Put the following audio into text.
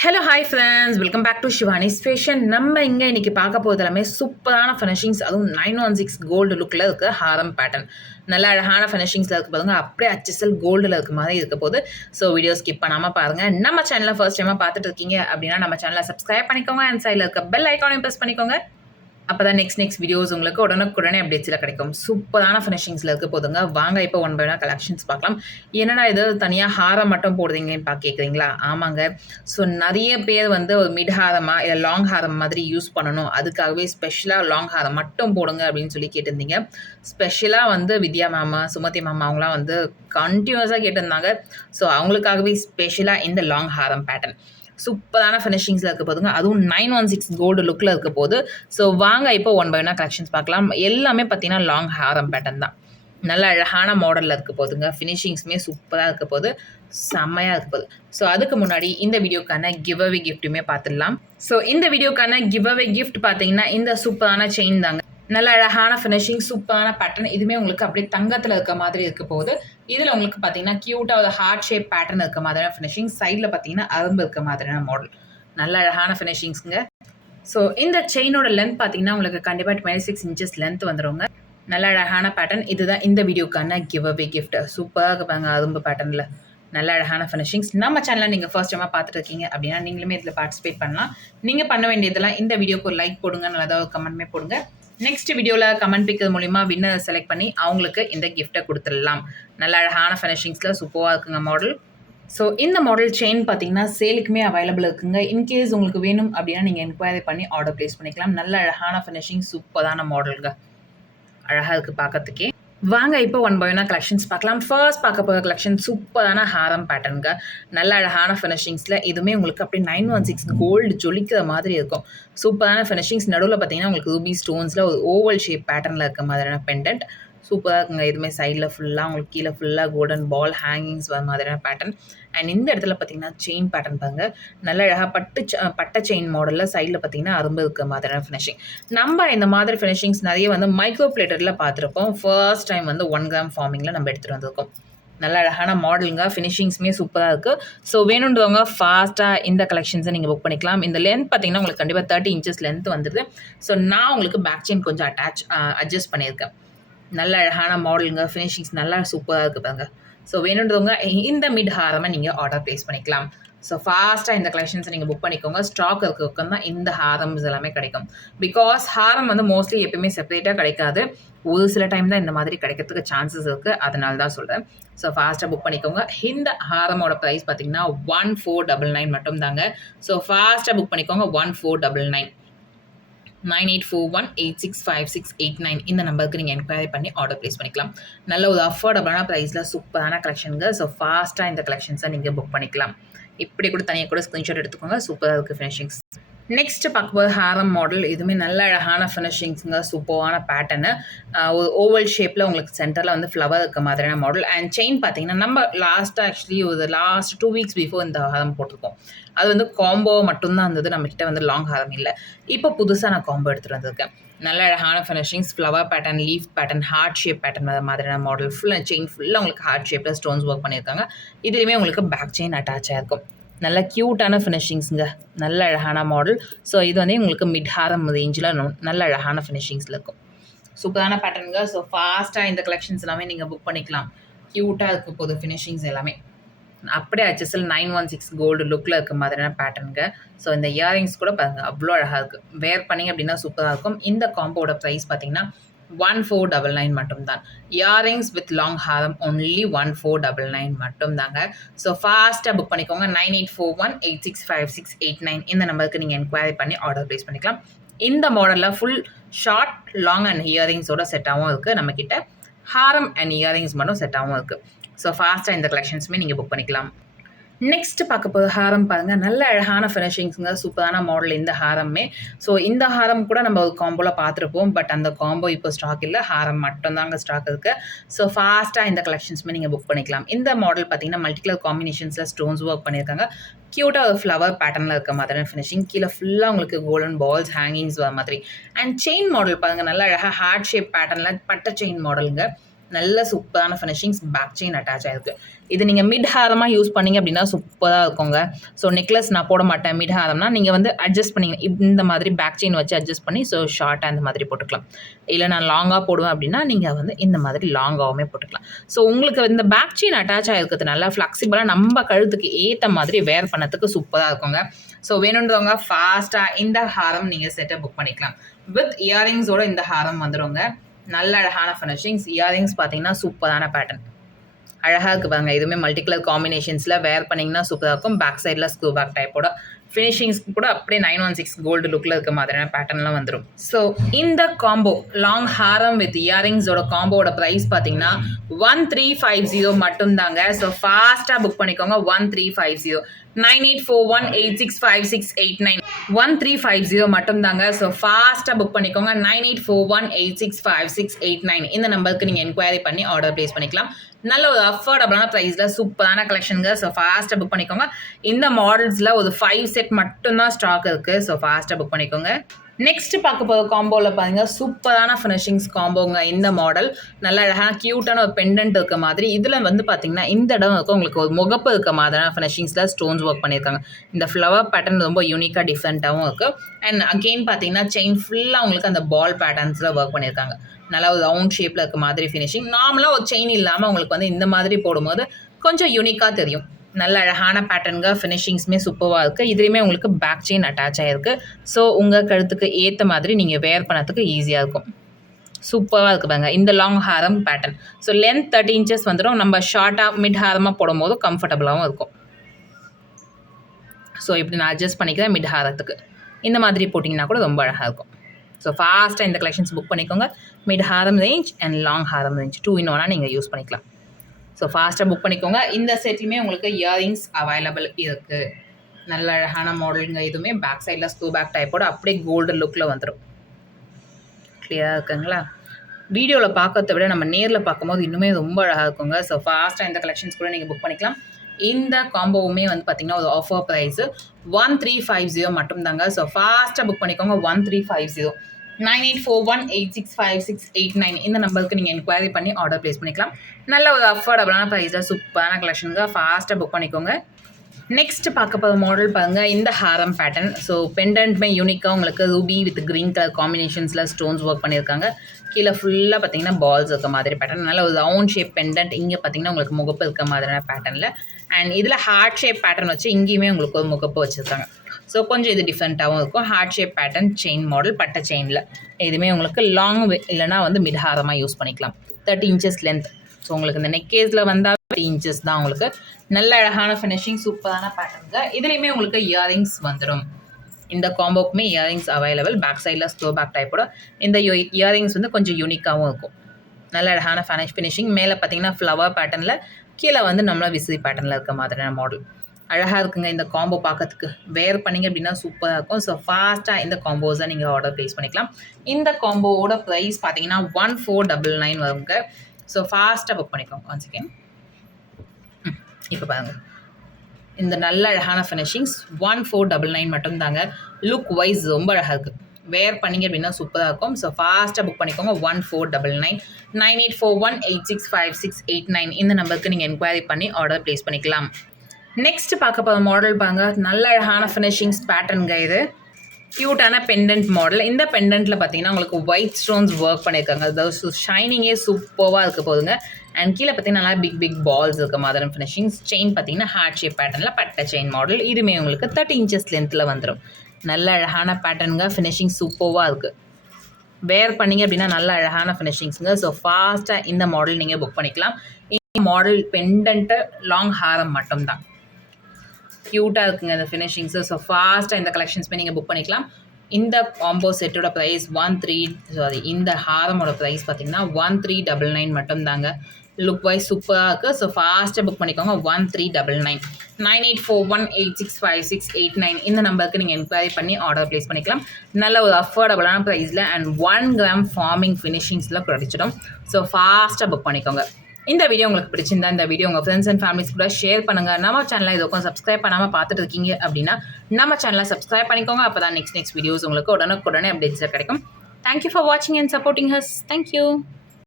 Hello hi friends, welcome back to Shivani's fashion. நம்ம இங்கே இன்றைக்கி பார்க்க போகிறது எல்லாமே சூப்பரான ஃபினிஷிங்ஸ், அதுவும் 916 கோல்டு லுக்கில் இருக்க ஹாரம் பேட்டர்ன். நல்ல அழகான ஃபினிஷிங்ஸில் இருக்க பாருங்க, அப்படியே அச்சசல் கோல்டில் இருக்க மாதிரி இருக்க போது. ஸோ வீடியோ ஸ்கிப் பண்ணாமல் பாருங்கள். நம்ம சேனலை ஃபர்ஸ்ட் டைமாக பார்த்துட்டு இருக்கீங்க அப்படின்னா நம்ம சேனலை சப்ஸ்கிரைப் பண்ணிக்கோங்க. அண்ட் சைடில் இருக்க பெல் ஐக்கானையும் ப்ரெஸ் பண்ணிக்கோங்க. அப்போ தான் நெக்ஸ்ட் வீடியோஸ் உங்களுக்கு உடனுக்குடனே அப்டேட்ஸில் கிடைக்கும். சூப்பரான ஃபினிஷிங்ஸில் இருக்க போதுங்க. வாங்க இப்போ ஒன் பை ஒன் கலெக்ஷன்ஸ் பார்க்கலாம். என்னடா இது தனியாக ஹாரம் மட்டும் போடுறீங்கன்னு கேட்குறீங்களா? ஆமாங்க. ஸோ நிறைய பேர் வந்து ஒரு மிட் ஹாரமாக இல்லை லாங் ஹாரம் மாதிரி யூஸ் பண்ணணும், அதுக்காகவே ஸ்பெஷலாக லாங் ஹாரம் மட்டும் போடுங்க அப்படின்னு சொல்லி கேட்டிருந்தீங்க. ஸ்பெஷலாக வந்து வித்யா மாமா, சுமதி மாமா அவங்களாம் வந்து கண்டினியூஸாக கேட்டிருந்தாங்க. ஸோ அவங்களுக்காகவே ஸ்பெஷலாக இந்த லாங் ஹாரம் பேட்டர்ன் சூப்பரான ஃபினிஷிங்ஸில் இருக்க போதுங்க. அதுவும் 916 கோல்டு லுக்கில் இருக்க போது. ஸோ வாங்க இப்போ ஒன் பை ஒன்னாக கலெக்ஷன்ஸ் பார்க்கலாம். எல்லாமே பார்த்தீங்கன்னா லாங் ஹாரம் பேட்டர்ன் தான். நல்ல அழகான மாடலில் இருக்க போதுங்க. ஃபினிஷிங்ஸுமே சூப்பராக இருக்க போது, செம்மையாக இருக்க போகுது. ஸோ அதுக்கு முன்னாடி இந்த வீடியோக்கான கிவ் அவே கிஃப்ட்டுமே பார்த்துடலாம். ஸோ இந்த வீடியோக்கான கிவ் அவே கிஃப்ட் பார்த்தீங்கன்னா இந்த சூப்பரான செயின் தாங்க. நல்ல அழகான ஃபினிஷிங், சூப்பரான பேட்டர்ன். இதுவுமே உங்களுக்கு அப்படியே தங்கத்தில் இருக்க மாதிரி இருக்க போகுது. இதில் உங்களுக்கு பார்த்தீங்கன்னா க்யூட்டாக ஒரு ஹார்ட் ஷேப் பேட்டர்ன் இருக்க மாதிரியான ஃபினிஷிங், சைடில் பார்த்தீங்கன்னா அரும்பு இருக்க மாதிரியான மாடல். நல்ல அழகான ஃபினிஷிங்ஸுங்க. ஸோ இந்த செயினோட லென்த் பார்த்தீங்கன்னா உங்களுக்கு கண்டிப்பாக 26 இன்ச்சஸ் லென்த் வந்துடுங்க. நல்ல அழகான பேட்டர்ன். இதுதான் இந்த வீடியோக்கான கிவ் அவே கிஃப்ட். சூப்பராக இருப்பாங்க அரும்பு பேட்டர்னில். நல்ல அழகான ஃபினிஷிங்ஸ். நம்ம சேனலில் நீங்கள் ஃபர்ஸ்ட் டைமாக பார்த்துட்டு இருக்கீங்க அப்படின்னா நீங்களுமே இதில் பார்ட்டிசிபேட் பண்ணலாம். நீங்கள் பண்ண வேண்டியதெல்லாம் இந்த வீடியோக்கு ஒரு லைக் போடுங்க, நல்லதாக ஒரு கமெண்ட்மே போடுங்க. நெக்ஸ்ட் வீடியோவில் கமெண்ட் பிக்கிறது மூலிமா வின்னர் செலக்ட் பண்ணி அவங்களுக்கு இந்த கிஃப்ட்டை கொடுத்துடலாம். நல்ல அழகான ஃபினிஷிங்ஸில் சூப்பராக இருக்குங்க மாடல். ஸோ இந்த மாடல் செயின் பார்த்தீங்கன்னா சேலுக்குமே அவைலபிள் இருக்குங்க. இன்கேஸ் உங்களுக்கு வேணும் அப்படின்னா நீங்கள் என்கொயரி பண்ணி ஆர்டர் ப்ளேஸ் பண்ணிக்கலாம். நல்ல அழகான ஃபினிஷிங், சூப்பரான மாடலுங்க. அழகாக இருக்குது பார்க்கறதுக்கே. வாங்க இப்போ ஒன் பை ஒன்னாக கலெக்ஷன்ஸ் பார்க்கலாம். ஃபர்ஸ்ட் பார்க்க போகிற கலெக்ஷன் சூப்பரான ஹாரம் பேட்டர்னுங்க. நல்ல அழகான ஃபினிஷிங்ஸில் இதுவுமே உங்களுக்கு அப்படியே 916 கோல்டு ஜொலிக்கிற மாதிரி இருக்கும். சூப்பரான ஃபினிஷிங்ஸ். நடுவில் பார்த்தீங்கன்னா உங்களுக்கு ரூபி ஸ்டோன்ஸில் ஒரு ஓவல் ஷேப் பேட்டர்னில் இருக்க மாதிரியான பெண்டன்ட் சூப்பராக இருக்குங்க. இதுவுமே சைடில் ஃபுல்லாக உங்களுக்கு கீழே ஃபுல்லாக கோல்டன் பால் ஹேங்கிங்ஸ் வர மாதிரியான பேட்டர்ன். அண்ட் இந்த இடத்துல பார்த்தீங்கன்னா செயின் பேட்டர்ன் பாருங்க. நல்ல அழகாக பட்டை செயின் மாடலில் சைடில் பார்த்தீங்கன்னா அரும்பு இருக்க மாதிரியான ஃபினிஷிங். நம்ம இந்த மாதிரி ஃபினிஷிங்ஸ் நிறைய வந்து மைக்ரோ பிளேட்டரில் பார்த்துருப்போம். ஃபர்ஸ்ட் டைம் வந்து 1 கிராம் ஃபார்மிங்கில் நம்ம எடுத்துகிட்டு வந்திருக்கோம். நல்ல அழகான மாடலுங்க. ஃபினிஷிங்ஸுமே சூப்பராக இருக்குது. ஸோ வேணுன்றவங்க ஃபாஸ்ட்டாக இந்த கலெக்ஷன்ஸை நீங்கள் புக் பண்ணிக்கலாம். இந்த லென்த் பார்த்தீங்கன்னா உங்களுக்கு கண்டிப்பாக 30 இன்ச்சஸ் லென்த் வந்துடுது. ஸோ நான் உங்களுக்கு பேக் செயின் கொஞ்சம் அட்ஜஸ்ட் பண்ணியிருக்கேன். நல்ல அழகான மாடலுங்க. ஃபினிஷிங்ஸ் நல்லா சூப்பராக இருக்குது பாருங்க. ஸோ வேணுன்றவங்க இந்த மிட் ஹாரமை நீங்கள் ஆர்டர் ப்ளேஸ் பண்ணிக்கலாம். ஸோ ஃபாஸ்ட்டாக இந்த கலெக்ஷன்ஸை நீங்கள் புக் பண்ணிக்கோங்க. ஸ்டாக் இருக்க தான் இந்த ஹாரம்ஸ் எல்லாமே கிடைக்கும். பிகாஸ் ஹாரம் வந்து மோஸ்ட்லி எப்பயுமே செப்பரேட்டாக கிடைக்காது. ஒரு சில டைம் தான் இந்த மாதிரி கிடைக்கிறதுக்கு சான்சஸ் இருக்குது. அதனால தான் சொல்கிறேன். ஸோ ஃபாஸ்ட்டாக புக் பண்ணிக்கோங்க. இந்த ஹாரமோட ப்ரைஸ் பார்த்தீங்கன்னா 1499 மட்டும் தாங்க. ஸோ ஃபாஸ்ட்டாக புக் பண்ணிக்கோங்க. 1499 9841865689 இந்த நம்பருக்கு நீங்கள் என்கொயரி பண்ணி ஆர்டர் ப்ளேஸ் பண்ணிக்கலாம். நல்ல ஒரு அஃபோர்டபுளான ப்ரைஸில் சூப்பரான கலெக்ஷனுங்க. ஸோ ஃபாஸ்ட்டாக இந்த கலெக்ஷன்ஸை நீங்கள் புக் பண்ணிக்கலாம். இப்படி கூட தனியாக கூட ஸ்க்ரீன்ஷாட் எடுத்துக்கோங்க. சூப்பராக இருக்குது ஃபினிஷிங்ஸ். நெக்ஸ்ட் பார்க்கும்போது ஹாரம் மாடல். இதுவுமே நல்ல அழகான ஃபினிஷிங்ஸுங்க. சூப்பரான பேட்டர்னு. ஒரு ஓவல் ஷேப்பில் உங்களுக்கு சென்டரில் வந்து ஃப்ளவர் இருக்க மாதிரியான மாடல். அண்ட் செயின் பார்த்தீங்கன்னா நம்ம ஆக்சுவலி ஒரு லாஸ்ட் 2 வீக்ஸ் பிஃபோர் இந்த ஹாரம் போட்டிருக்கோம். அது வந்து காம்போ மட்டும்தான் இருந்தது, நம்மக்கிட்ட வந்து லாங் ஹாரம் இல்லை. இப்போ புதுசாக நான் காம்போ எடுத்துகிட்டு வந்திருக்கேன். நல்ல அழகான finishings, flower pattern, leaf pattern, heart shape pattern வர மாதிரியான மாடல். ஃபுல்லாக செயின் ஃபுல்லாக உங்களுக்கு ஹார்ட் ஷேப்பில் ஸ்டோன்ஸ் ஒர்க் பண்ணியிருக்காங்க. இதுலேயுமே உங்களுக்கு பேக் செயின் அட்டாச் ஆகிருக்கும். நல்ல க்யூட்டான ஃபினிஷிங்ஸுங்க. நல்ல அழகான மாடல். ஸோ இது வந்து உங்களுக்கு மிட் ஹாரம் ரேஞ்சில் நல்ல அழகான ஃபினிஷிங்ஸில் இருக்கும். சூப்பரான பேட்டர்னுங்க. ஸோ ஃபாஸ்ட்டாக இந்த கலெக்ஷன்ஸ் எல்லாமே நீங்கள் புக் பண்ணிக்கலாம். க்யூட்டாக இருக்க போகுது ஃபினிஷிங்ஸ் எல்லாமே. அப்படியே HSL 916 கோல்டு லுக்கில் இருக்க மாதிரியான பேட்டர்னுங்க. ஸோ இந்த இயரிங்ஸ் கூட பாருங்கள், அவ்வளோ அழகாக இருக்குது. வேர் பண்ணிங்க அப்படின்னா சூப்பராக இருக்கும். இந்த காம்போட ப்ரைஸ் பார்த்தீங்கன்னா 1499 மட்டும்தான். Earrings with long Haram only 1499 மட்டும் தாங்க. ஸோ ஃபாஸ்ட்டாக புக் பண்ணிக்கோங்க. 9841865689 இந்த நம்பருக்கு நீங்கள் என்கொயரி பண்ணி ஆர்டர் ப்ளேஸ் பண்ணிக்கலாம். இந்த மாடலில் ஃபுல் ஷார்ட், லாங் அண்ட் இயரிங்ஸோட செட்டாகவும் இருக்குது. நம்மக்கிட்ட ஹாரம் அண்ட் இயரிங்ஸ் மட்டும் செட்டாகவும் இருக்குது. ஸோ ஃபாஸ்ட்டாக இந்த கலெக்ஷன்ஸுமே நீங்கள் புக் பண்ணிக்கலாம். நெக்ஸ்ட் பார்க்க போகிற ஹாரம் பாருங்கள். நல்ல அழகான ஃபினிஷிங்ஸுங்க. சூப்பரான மாடல் இந்த ஹாரமே. ஸோ இந்த ஹாரம் கூட நம்ம ஒரு காம்போவில் பார்த்துருப்போம். பட் அந்த காம்போ இப்போ ஸ்டாக் இல்லை. ஹாரம் மட்டும்தாங்க ஸ்டாக் இருக்குது. ஸோ ஃபாஸ்ட்டாக இந்த கலெக்ஷன்ஸுமே நீங்கள் புக் பண்ணிக்கலாம். இந்த மாடல் பார்த்தீங்கன்னா மல்டி கலர் காம்பினேஷன்ஸில் ஸ்டோன்ஸ் ஒர்க் பண்ணியிருக்காங்க. க்யூட்டாக ஒரு ஃப்ளவர் பேட்டர்னில் இருக்க மாதிரியான ஃபினிஷிங். கீழே ஃபுல்லாக உங்களுக்கு கோல்டன் பால்ஸ் ஹேங்கிங்ஸ் வர மாதிரி. அண்ட் செயின் மாடல் பாருங்கள். நல்ல அழகாக ஹார்ட் ஷேப் பேட்டர்னில் பட்டை செயின் மாடலுங்க. நல்ல சூப்பரான ஃபினிஷிங்ஸ், பேக் செயின் அட்டாச் ஆயிருக்கு. இது நீங்கள் மிட் ஹாரமாக யூஸ் பண்ணீங்க அப்படின்னா சூப்பராக இருக்குங்க. ஸோ நெக்லஸ் நான் போட மாட்டேன் மிட் ஹாரம்னா நீங்கள் வந்து அட்ஜஸ்ட் பண்ணிங்க இந்த மாதிரி பேக் செயின் வச்சு அட்ஜஸ்ட் பண்ணி ஸோ ஷார்ட்டாக அந்த மாதிரி போட்டுக்கலாம். இல்லை நான் லாங்காக போடுவேன் அப்படின்னா நீங்கள் வந்து இந்த மாதிரி லாங்காகவுமே போட்டுக்கலாம். ஸோ உங்களுக்கு இந்த பேக் செயின் அட்டாச் ஆகிருக்கிறது நல்லா ஃப்ளெக்சிபிளாக நம்ம கழுத்துக்கு ஏற்ற மாதிரி வேர் பண்ணதுக்கு சூப்பராக இருக்குங்க. ஸோ வேணுன்றவங்க ஃபாஸ்ட்டாக இந்த ஹாரம் நீங்கள் செட்டை புக் பண்ணிக்கலாம். வித் இயரிங்ஸோட இந்த ஹாரம் வந்துடுங்க. நல்ல அழகான ஃபினிஷிங்ஸ். இயரிங்ஸ் பார்த்தீங்கன்னா சூப்பரான பேட்டர்ன், அழகாக இருக்குது பாருங்க. இதுவுமே மல்டி கலர் காம்பினேஷன்ஸில் வேர் பண்ணிங்கன்னா சூப்பராக இருக்கும். பேக் சைடில் ஸ்க்ரூ பேக் டைப்போட ஃபினிஷிங்ஸ் கூட அப்படியே 916 கோல்டு லுக்கில் இருக்க மாதிரியான பேட்டர்ன்லாம் வந்துடும். ஸோ இந்த combo long Haram with இயரிங்ஸோட காம்போட price பார்த்தீங்கன்னா 1350 மட்டும்தாங்க. ஸோ ஃபாஸ்ட்டாக புக் பண்ணிக்கோங்க. 1350 9841865689 1350 மட்டும்தாங்க. ஸோ ஃபாஸ்ட்டாக புக் பண்ணிக்கோங்க. 9841865689 இந்த நம்பருக்கு நீங்கள் என்கொயரி பண்ணி ஆர்டர் ப்ளேஸ் பண்ணிக்கலாம். நல்ல ஒரு அஃபோர்டபுளான ப்ரைஸில் சூப்பரான கலெக்ஷனுங்க. ஸோ ஃபாஸ்ட்டாக புக் பண்ணிக்கோங்க. இந்த மாடல்ஸில் ஒரு 5 செட் மட்டும்தான் ஸ்டாக் இருக்குது. ஸோ ஃபாஸ்ட்டாக புக் பண்ணிக்கோங்க. நெக்ஸ்ட் பார்க்க போகிற காம்போவில் பாருங்கள், சூப்பரான ஃபினிஷிங்ஸ் காம்போங்க. இந்த மாடல் நல்ல அழகான க்யூட்டான ஒரு பெண்டன்ட் இருக்க மாதிரி. இதில் வந்து பார்த்தீங்கன்னா இந்த இடம் இருக்கும் உங்களுக்கு ஒரு முகப்பு இருக்க மாதிரியான ஃபினிஷிங்ஸில் ஸ்டோன்ஸ் ஒர்க் பண்ணியிருக்காங்க. இந்த ஃப்ளவர் பேட்டர்ன் ரொம்ப யூனிக்காக டிஃப்ரெண்ட்டாகவும் இருக்குது. அண்ட் அகெயின் பார்த்தீங்கன்னா செயின் ஃபுல்லாக உங்களுக்கு அந்த பால் பேட்டர்ன்ஸில் ஒர்க் பண்ணியிருக்காங்க. நல்லா ஒரு ரவுண்ட் ஷேப்பில் இருக்க மாதிரி ஃபினிஷிங். நார்மலாக ஒரு செயின் இல்லாமல் உங்களுக்கு வந்து இந்த மாதிரி போடும்போது கொஞ்சம் யூனிக்காக தெரியும். நல்ல அழகான பேட்டர்னுங்க. ஃபினிஷிங்ஸுமே சூப்பராக இருக்குது. இதுலேயுமே உங்களுக்கு பேக் செயின் அட்டாச் ஆகிருக்கு. ஸோ உங்கள் கழுத்துக்கு ஏற்ற மாதிரி நீங்கள் வேர் பண்ணதுக்கு ஈஸியாக இருக்கும். சூப்பராக இருக்குது பாருங்க இந்த லாங் ஹாரம் பேட்டர்ன். ஸோ லென்த் 30 inches வந்துடும். நம்ம ஷார்ட்டாக மிட் ஹாரமாக போடும்போது கம்ஃபர்டபுளாகவும் இருக்கும். ஸோ இப்படி நான் அட்ஜஸ்ட் பண்ணிக்கிறேன் மிட் ஹாரத்துக்கு. இந்த மாதிரி போட்டிங்கன்னா கூட ரொம்ப அழகாக இருக்கும். ஸோ ஃபாஸ்ட்டாக இந்த கலெக்ஷன்ஸ் புக் பண்ணிக்கோங்க. Mid Haram range and long Haram range 2 in 1 நீங்கள் யூஸ் பண்ணிக்கலாம். ஸோ ஃபாஸ்ட்டாக புக் பண்ணிக்கோங்க. இந்த செட்லையுமே உங்களுக்கு இயரிங்ஸ் அவைலபிள் இருக்குது. நல்ல அழகான மாடலுங்க. இதுவுமே பேக் சைடில் ஸ்க்ரூ பேக் டைப்போட அப்படியே கோல்டு லுக்கில் வந்துடும். கிளியராக இருக்குங்களா? வீடியோவில் பார்க்கறத விட நம்ம நேரில் பார்க்கும்போது இன்னுமே ரொம்ப அழகாக இருக்குங்க. ஸோ ஃபாஸ்ட்டாக இந்த கலெக்ஷன்ஸ் கூட நீங்கள் புக் பண்ணிக்கலாம். இந்த காம்போவுமே வந்து பார்த்திங்கன்னா ஒரு ஆஃபர் ப்ரைஸு 1350 மட்டும்தாங்க. ஸோ ஃபாஸ்ட்டாக புக் பண்ணிக்கோங்க. 1350 9841865689 இந்த நம்பருக்கு நீங்கள் என்கொயரி பண்ணி ஆர்டர் ப்ளேஸ் பண்ணிக்கலாம். நல்ல ஒரு அஃபோர்டபுளான ப்ரைஸில் சூப்பரான கலெக்ஷனுங்க. ஃபாஸ்ட்டாக புக் பண்ணிக்கோங்க. நெக்ஸ்ட் பார்க்க போகிற மாடல் பாருங்கள், இந்த ஹாரம் பேட்டர்ன். ஸோ பெண்டன்ட்மே யூனிக்காக உங்களுக்கு ரூபி வித் க்ரீன் கலர் காம்பினேஷன்ஸில் ஸ்டோன்ஸ் ஒர்க் பண்ணியிருக்காங்க. கீழே ஃபுல்லாக பார்த்தீங்கன்னா பால்ஸ் இருக்க மாதிரி பேட்டர்ன். நல்ல ஒரு ரவுண்ட் ஷேப் பெண்டன்ட். இங்கே பார்த்தீங்கன்னா உங்களுக்கு முகப்பு இருக்க மாதிரியான பேட்டர்னில். அண்ட் இதில் ஹார்ட் ஷேப் பேட்டர்ன் வச்சு இங்கேயுமே உங்களுக்கு ஒரு முகப்பு வச்சுருக்காங்க. ஸோ கொஞ்சம் இது டிஃப்ரெண்ட்டாகவும் இருக்கும். Heart shape pattern chain model பட்டை செயினில். இதுவுமே உங்களுக்கு லாங் இல்லைனா வந்து மிட் ஹாரமாக யூஸ் பண்ணிக்கலாம். 30 inches லென்த். ஸோ உங்களுக்கு இந்த நெக்கேஸில் வந்தால் 30 inches தான் உங்களுக்கு. நல்ல அழகான ஃபினிஷிங், சூப்பரான பேட்டர்னுங்க. இதுலேயுமே உங்களுக்கு இயரிங்ஸ் வந்துடும். இந்த காம்போக்குமே இயரிங்ஸ் அவைலபிள். பேக் சைடில் ஸ்க்ரூ பேக் டைப்போட இந்த இயரிங்ஸ் வந்து கொஞ்சம் யூனிக்காகவும் இருக்கும். நல்ல அழகான ஃபினிஷிங். மேலே பார்த்தீங்கன்னா ஃப்ளவர் பேட்டர்னில், கீழே வந்து நம்மள விசிறி பேட்டர்னில் இருக்க மாதிரியான மாடல். அழகாக இருக்குங்க இந்த காம்போ பார்க்கறதுக்கு. வேர் பண்ணிங்க அப்படின்னா சூப்பராக இருக்கும். ஸோ ஃபாஸ்ட்டாக இந்த காம்போஸை நீங்கள் ஆர்டர் ப்ளேஸ் பண்ணிக்கலாம். இந்த காம்போவோட ப்ரைஸ் பார்த்தீங்கன்னா 1499 வருங்க. ஸோ ஃபாஸ்ட்டாக புக் பண்ணிக்கோங்க. One second. இப்போ பாருங்கள் இந்த நல்ல அழகான ஃபினிஷிங்ஸ் 1499 மட்டும்தாங்க. லுக் வைஸ் ரொம்ப அழகாக இருக்குது. வேர் பண்ணிங்க அப்படின்னா சூப்பராக இருக்கும். ஸோ ஃபாஸ்ட்டாக புக் பண்ணிக்கோங்க. 1499 9841865689 இந்த நம்பருக்கு நீங்கள் என்கொயரி பண்ணி ஆர்டர் ப்ளேஸ் பண்ணிக்கலாம். நெக்ஸ்ட் பார்க்க போகிற மாடல் பாருங்க, நல்ல அழகான ஃபினிஷிங்ஸ் பேட்டர்னுங்க. இது க்யூட்டான பெண்டன்ட் மாடல். இந்த பெண்டன்ட்டில் பார்த்தீங்கன்னா உங்களுக்கு ஒயிட் ஸ்டோன்ஸ் ஒர்க் பண்ணியிருக்காங்க. அதாவது ஷைனிங்கே சூப்பராக இருக்க போதுங்க. அண்ட் கீழே பார்த்தீங்கன்னா நல்லா பிக் பால்ஸ் இருக்க மாதிரி ஃபினிஷிங்ஸ். செயின் பார்த்தீங்கன்னா ஹார்ட் ஷேப் பேட்டர்னில் பட்டை செயின் மாடல். இதுவுமே உங்களுக்கு 30 inches லென்த்தில் வந்துடும். நல்ல அழகான பேட்டர்னுங்க. ஃபினிஷிங் சூப்பராக இருக்குது. வேர் பண்ணிங்க அப்படின்னா நல்ல அழகான ஃபினிஷிங்ஸுங்க. ஸோ ஃபாஸ்ட்டாக இந்த மாடல் நீங்கள் புக் பண்ணிக்கலாம். இந்த மாடல் பெண்டன்ட்டு லாங் ஹாரம் மட்டும்தான். க்யூட்டாக இருக்குங்க இந்த ஃபினிஷிங்ஸு. ஸோ ஃபாஸ்ட்டாக இந்த கலெக்ஷன்ஸ்மே நீங்கள் புக் பண்ணிக்கலாம். இந்த காம்போ செட்டோட ப்ரைஸ் இந்த ஹாரமோட ப்ரைஸ் பார்த்தீங்கன்னா 1399 மட்டும்தாங்க. லுக் வைஸ் சூப்பராக இருக்குது. ஸோ ஃபாஸ்ட்டாக புக் பண்ணிக்கோங்க. 1399 9841865689 இந்த நம்பருக்கு நீங்கள் என்கொயரி பண்ணி ஆர்டர் ப்ளேஸ் பண்ணிக்கலாம். நல்ல ஒரு அஃபோர்டபுளான ப்ரைஸில் அண்ட் 1 gram ஃபார்மிங் ஃபினிஷிங்ஸில் கிடைச்சிடும். ஸோ ஃபாஸ்ட்டாக புக் பண்ணிக்கோங்க. இந்த வீடியோ உங்களுக்கு பிடிச்சிருந்தா இந்த வீடியோ உங்கள் ஃப்ரெண்ட்ஸ் அண்ட் ஃபேமிலிஸ் கூட ஷேர் பண்ணுங்கள். நம்ம சேனலை இதுக்கும் சப்ஸ்கிரைப் பண்ணாமல் பார்த்துட்டு இருக்கீங்க அப்படின்னா நம்ம சேனலை சப்ஸ்கிரைப் பண்ணிக்கோங்க. அப்போ தான் நெக்ஸ்ட் வீடியோஸ் உங்களுக்கு உடனுக்குடனே அப்டேட்ஸில் கிடைக்கும். தேங்க்யூ ஃபார் வாட்சிங் அண்ட் சப்போர்ட்டிங் ஹஸ். தேங்க்யூ.